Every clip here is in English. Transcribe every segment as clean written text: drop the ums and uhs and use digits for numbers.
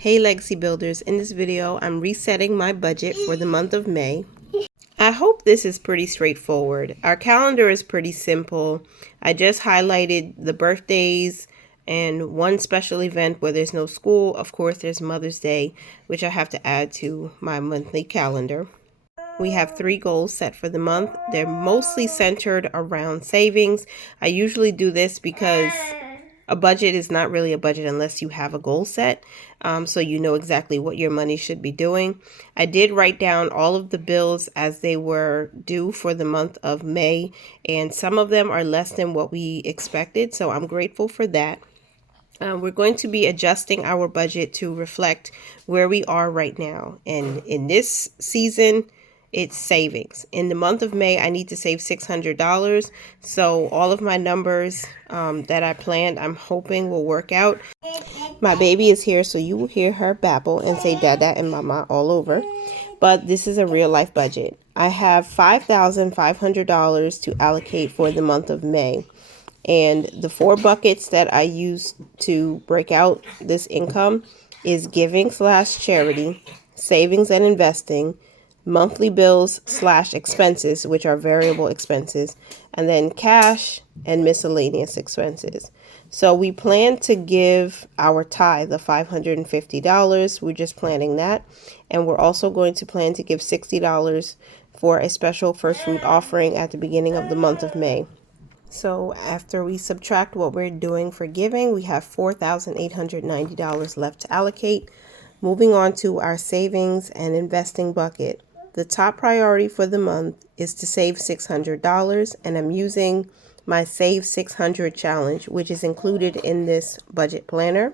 Hey Legacy Builders, in this video I'm resetting my budget for the month of May. I hope this is pretty straightforward. Our calendar is pretty simple. I just highlighted the birthdays and one special event where there's no school. Of course, there's Mother's Day, which I have to add to my monthly calendar. We have 3 goals set for the month. They're mostly centered around savings. I usually do this because a budget is not really a budget unless you have a goal set, so you know exactly what your money should be doing. I did write down all of the bills as they were due for the month of May, and some of them are less than what we expected, so I'm grateful for that. We're going to be adjusting our budget to reflect where we are right now, and in this season, it's savings. In the month of May, I need to save $600. So all of my numbers that I planned, I'm hoping will work out. My baby is here, so you will hear her babble and say dada and mama all over. But this is a real life budget. I have $5,500 to allocate for the month of May. And the 4 buckets that I use to break out this income is giving/charity, savings and investing, monthly bills/expenses, which are variable expenses, and then cash and miscellaneous expenses. So we plan to give our tithe the $550. We're just planning that. And we're also going to plan to give $60 for a special first fruit offering at the beginning of the month of May. So after we subtract what we're doing for giving, we have $4,890 left to allocate. Moving on to our savings and investing bucket. The top priority for the month is to save $600, and I'm using my Save 600 challenge, which is included in this budget planner.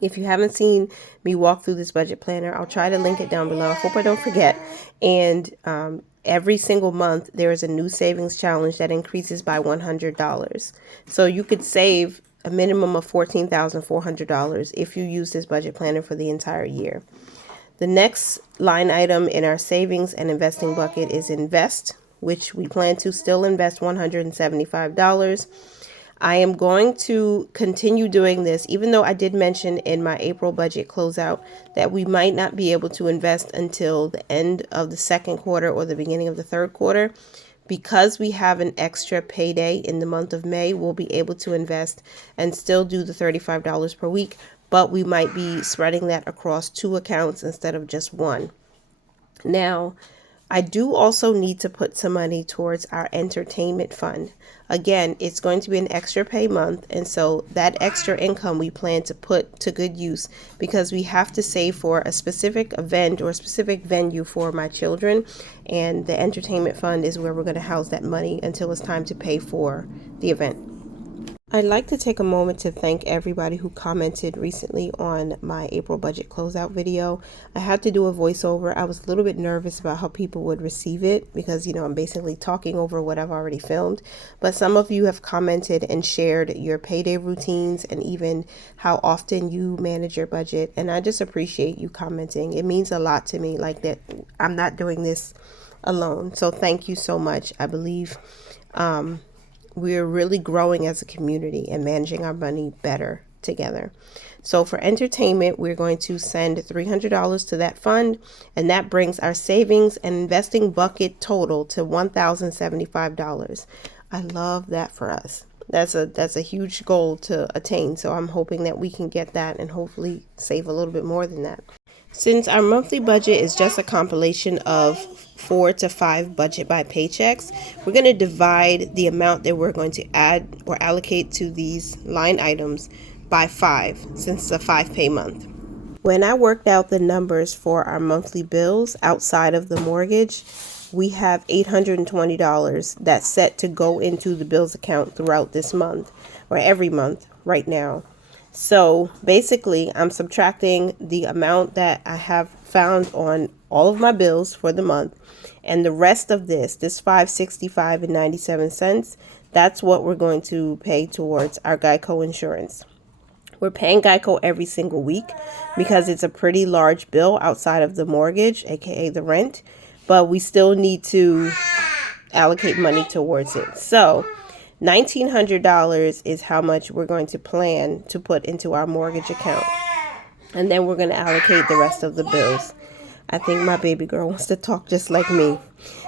If you haven't seen me walk through this budget planner, I'll try to link it down below. I hope I don't forget. And every single month, there is a new savings challenge that increases by $100. So you could save a minimum of $14,400 if you use this budget planner for the entire year. The next line item in our savings and investing bucket is invest, which we plan to still invest $175. I am going to continue doing this, even though I did mention in my April budget closeout that we might not be able to invest until the end of the second quarter or the beginning of the third quarter. Because we have an extra payday in the month of May, we'll be able to invest and still do the $35 per week, but we might be spreading that across 2 accounts instead of just one. Now, I do also need to put some money towards our entertainment fund. Again, it's going to be an extra pay month, and so that extra income we plan to put to good use because we have to save for a specific event or a specific venue for my children, and the entertainment fund is where we're going to house that money until it's time to pay for the event. I'd like to take a moment to thank everybody who commented recently on my April budget closeout video. I had to do a voiceover. I was a little bit nervous about how people would receive it because, I'm basically talking over what I've already filmed. But some of you have commented and shared your payday routines and even how often you manage your budget. And I just appreciate you commenting. It means a lot to me, like that I'm not doing this alone. So thank you so much. I believe we're really growing as a community and managing our money better together. So for entertainment, we're going to send $300 to that fund, and that brings our savings and investing bucket total to $1,075. I love that for us. That's a huge goal to attain. So I'm hoping that we can get that and hopefully save a little bit more than that. Since our monthly budget is just a compilation of 4 to 5 budget by paychecks, we're going to divide the amount that we're going to add or allocate to these line items by 5, since it's a 5-pay month. When I worked out the numbers for our monthly bills outside of the mortgage, we have $820 that's set to go into the bills account throughout this month or every month right now. So basically, I'm subtracting the amount that I have found on all of my bills for the month, and the rest of this $565.97, that's what we're going to pay towards our Geico insurance. We're paying Geico every single week because it's a pretty large bill outside of the mortgage, aka the rent, but we still need to allocate money towards it. So $1,900 is how much we're going to plan to put into our mortgage account. And then we're going to allocate the rest of the bills. I think my baby girl wants to talk just like me.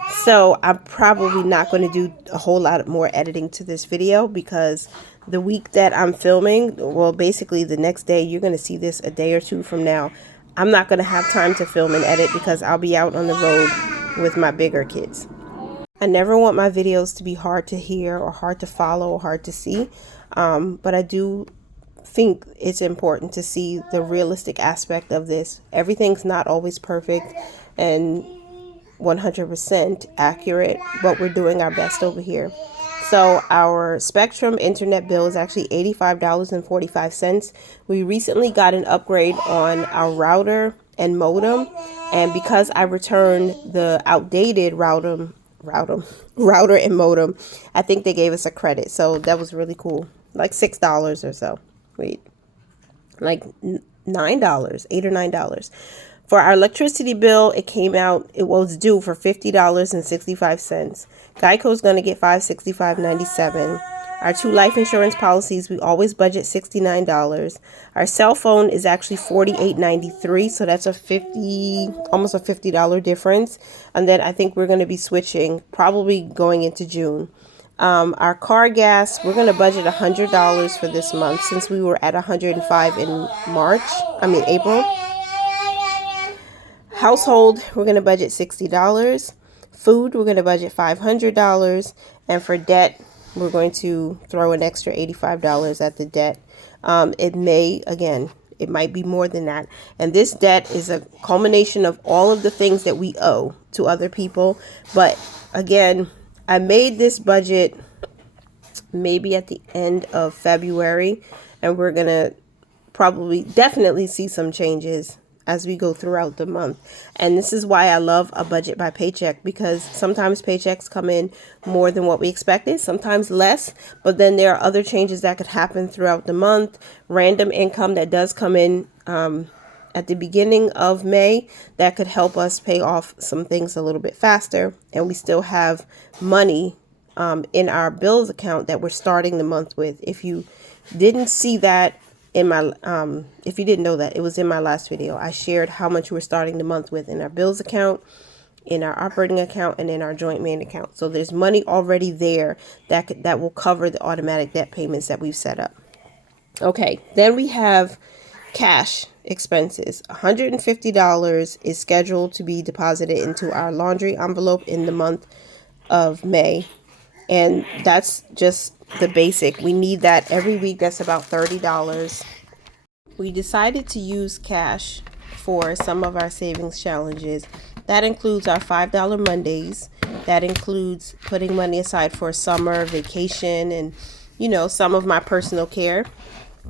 So I'm probably not going to do a whole lot more editing to this video because the week that I'm filming, well, basically the next day, you're going to see this a day or two from now. I'm not going to have time to film and edit because I'll be out on the road with my bigger kids. I never want my videos to be hard to hear or hard to follow or hard to see. But I do think it's important to see the realistic aspect of this. Everything's not always perfect and 100% accurate, but we're doing our best over here. So our Spectrum internet bill is actually $85.45. We recently got an upgrade on our router and modem, and because I returned the outdated router and modem, I think they gave us a credit. So that was really cool. Like $6 or so. Wait. Like $9, $8 or $9. For our electricity bill, it came out, it was due for $50.65. Geico's going to get $565.97. Our 2 life insurance policies, we always budget $69. Our cell phone is actually $48.93, so that's almost a $50 difference. And then I think we're going to be switching, probably going into June. Our car gas, we're going to budget $100 for this month since we were at $105 in April. Household, we're going to budget $60. Food, we're going to budget $500. And for debt, we're going to throw an extra $85 at the debt. It might be more than that. And this debt is a culmination of all of the things that we owe to other people. But again, I made this budget maybe at the end of February, and we're going to definitely see some changes as we go throughout the month. And this is why I love a budget by paycheck, because sometimes paychecks come in more than what we expected, sometimes less, but then there are other changes that could happen throughout the month. Random income that does come in at the beginning of May that could help us pay off some things a little bit faster, and we still have money in our bills account that we're starting the month with. If you didn't see that if you didn't know that, it was in my last video. I shared how much we're starting the month with in our bills account, in our operating account, and in our joint main account. So there's money already there that will cover the automatic debt payments that we've set up. Okay, then we have cash expenses. $150 is scheduled to be deposited into our laundry envelope in the month of May. And that's just the basic. We need that every week. That's about $30. We decided to use cash for some of our savings challenges. That includes our $5 Mondays. That includes putting money aside for summer vacation and, some of my personal care.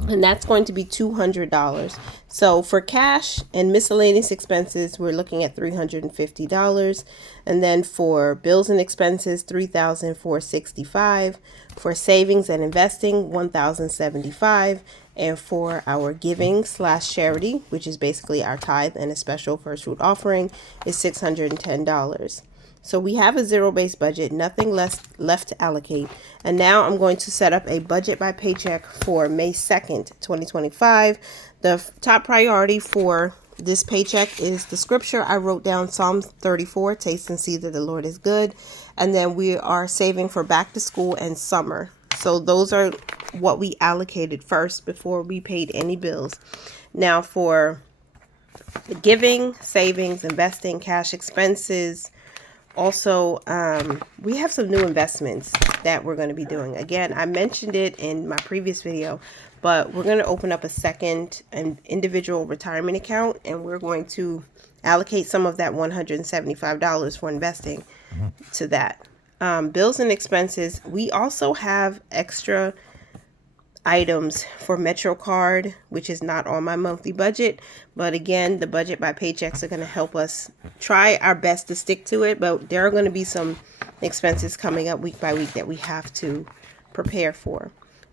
And that's going to be $200. So for cash and miscellaneous expenses, we're looking at $350. And then for bills and expenses, $3,465. For savings and investing, $1,075. And for our giving/charity, which is basically our tithe and a special first fruit offering, is $610. So we have a zero-based budget, nothing left to allocate. And now I'm going to set up a budget by paycheck for May 2nd, 2025. The top priority for this paycheck is the scripture. I wrote down Psalm 34, taste and see that the Lord is good. And then we are saving for back to school and summer. So those are what we allocated first before we paid any bills. Now for the giving, savings, investing, cash expenses, also, we have some new investments that we're going to be doing. Again, I mentioned it in my previous video, but we're going to open up a second individual retirement account, and we're going to allocate some of that $175 for investing to that. Bills and expenses, we also have extra items for MetroCard, which is not on my monthly budget, but again, the budget by paychecks are going to help us try our best to stick to it, but there are going to be some expenses coming up week by week that we have to prepare for.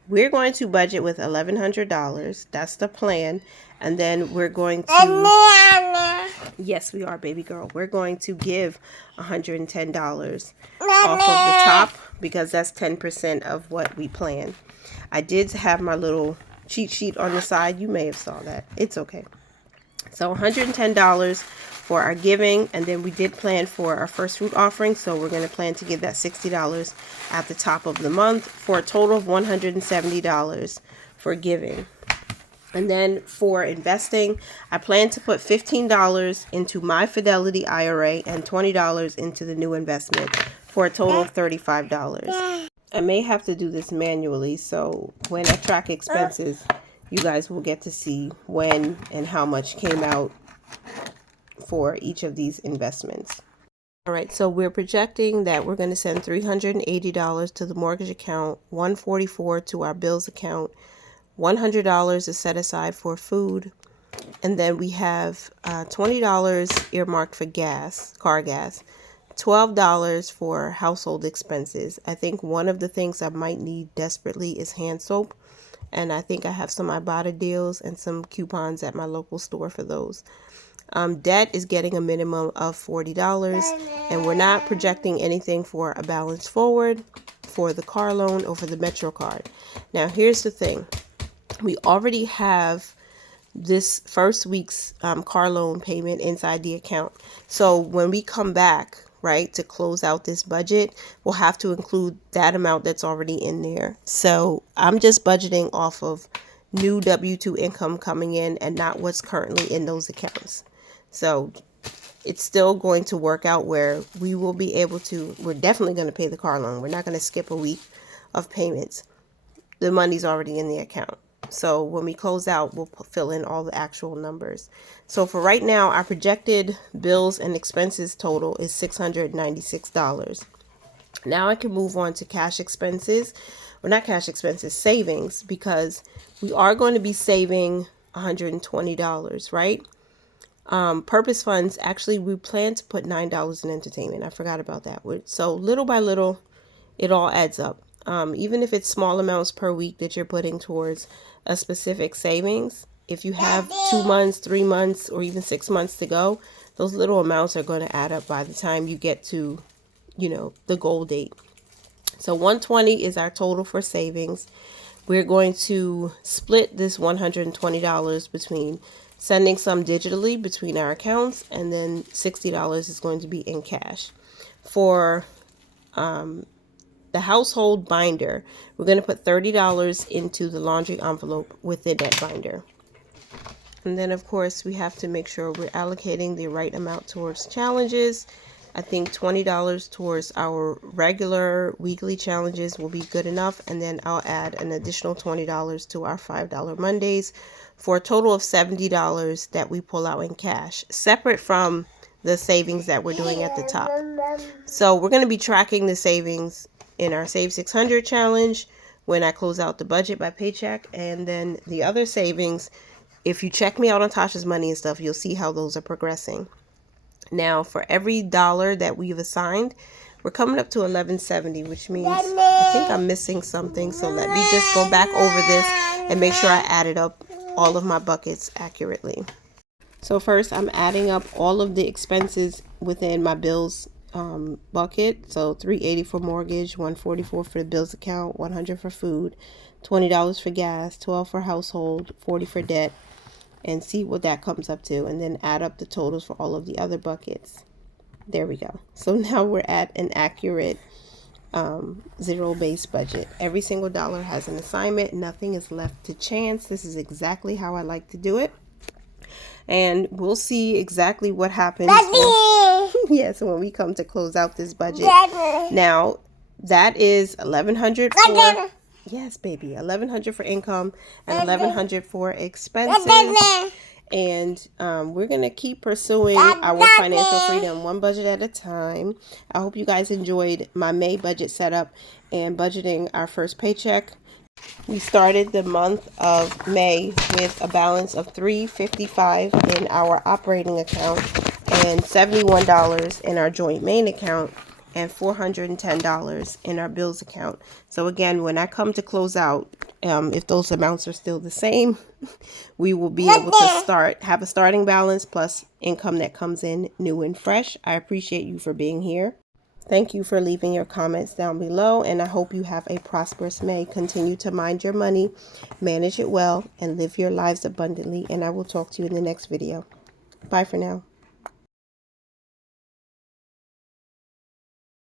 We're going to budget with $1,100. That's the plan. And then we're going to, yes, we are, baby girl. We're going to give $110 off of the top because that's 10% of what we plan. I did have my little cheat sheet on the side. You may have saw that. It's okay. So $110 for our giving, and then we did plan for our first fruit offering, so we're going to plan to give that $60 at the top of the month for a total of $170 for giving. And then for investing, I plan to put $15 into my Fidelity IRA and $20 into the new investment for a total of $35. I may have to do this manually, so when I track expenses, you guys will get to see when and how much came out for each of these investments. All right, so we're projecting that we're going to send $380 to the mortgage account, $144 to our bills account, $100 is set aside for food, and then we have $20 earmarked for gas, car gas, $12 for household expenses. I think one of the things I might need desperately is hand soap, and I think I have some Ibotta deals and some coupons at my local store for those. Debt is getting a minimum of $40, and we're not projecting anything for a balance forward for the car loan or for the Metro card. Now, here's the thing. We already have this first week's car loan payment inside the account. So when we come back, right, to close out this budget, we'll have to include that amount that's already in there. So I'm just budgeting off of new W-2 income coming in and not what's currently in those accounts. So it's still going to work out where we will be able to, we're definitely going to pay the car loan. We're not going to skip a week of payments. The money's already in the account. So when we close out, we'll fill in all the actual numbers. So for right now, our projected bills and expenses total is $696. Now I can move on to cash expenses, or not cash expenses, savings, because we are going to be saving $120, right? Purpose funds, actually, we plan to put $9 in entertainment. I forgot about that. So little by little, it all adds up. Even if it's small amounts per week that you're putting towards a specific savings, if you have 2 months, 3 months, or even 6 months to go, those little amounts are going to add up by the time you get to, the goal date. So $120 is our total for savings. We're going to split this $120 between sending some digitally between our accounts, and then $60 is going to be in cash. For the household binder, we're going to put $30 into the laundry envelope within that binder. And then, of course, we have to make sure we're allocating the right amount towards challenges. I think $20 towards our regular weekly challenges will be good enough. And then I'll add an additional $20 to our $5 Mondays for a total of $70 that we pull out in cash, separate from the savings that we're doing at the top. So we're going to be tracking the savings in our Save 600 challenge when I close out the budget by Paycheck. And then the other savings, if you check me out on Tasha's Money and stuff, you'll see how those are progressing. Now, for every dollar that we've assigned, we're coming up to $11.70, which means I think I'm missing something. So let me just go back over this and make sure I added up all of my buckets accurately. So first, I'm adding up all of the expenses within my bills bucket. So $380 for mortgage, $144 for the bills account, $100 for food, $20 for gas, $12 for household, $40 for debt, and see what that comes up to, and then add up the totals for all of the other buckets. There we go. So now we're at an accurate zero-based budget. Every single dollar has an assignment. Nothing is left to chance. This is exactly how I like to do it. And we'll see exactly what happens. Yes, when we come to close out this budget. Now, that is $1,100 for... Yes, baby. $1,100 for income and $1,100 for expenses. And we're going to keep pursuing our financial freedom one budget at a time. I hope you guys enjoyed my May budget setup and budgeting our first paycheck. We started the month of May with a balance of $355 in our operating account and $71 in our joint main account and $410 in our bills account. So again, when I come to close out, if those amounts are still the same, we will be able to have a starting balance plus income that comes in new and fresh. I appreciate you for being here. Thank you for leaving your comments down below, and I hope you have a prosperous May. Continue to mind your money, manage it well, and live your lives abundantly, and I will talk to you in the next video. Bye for now.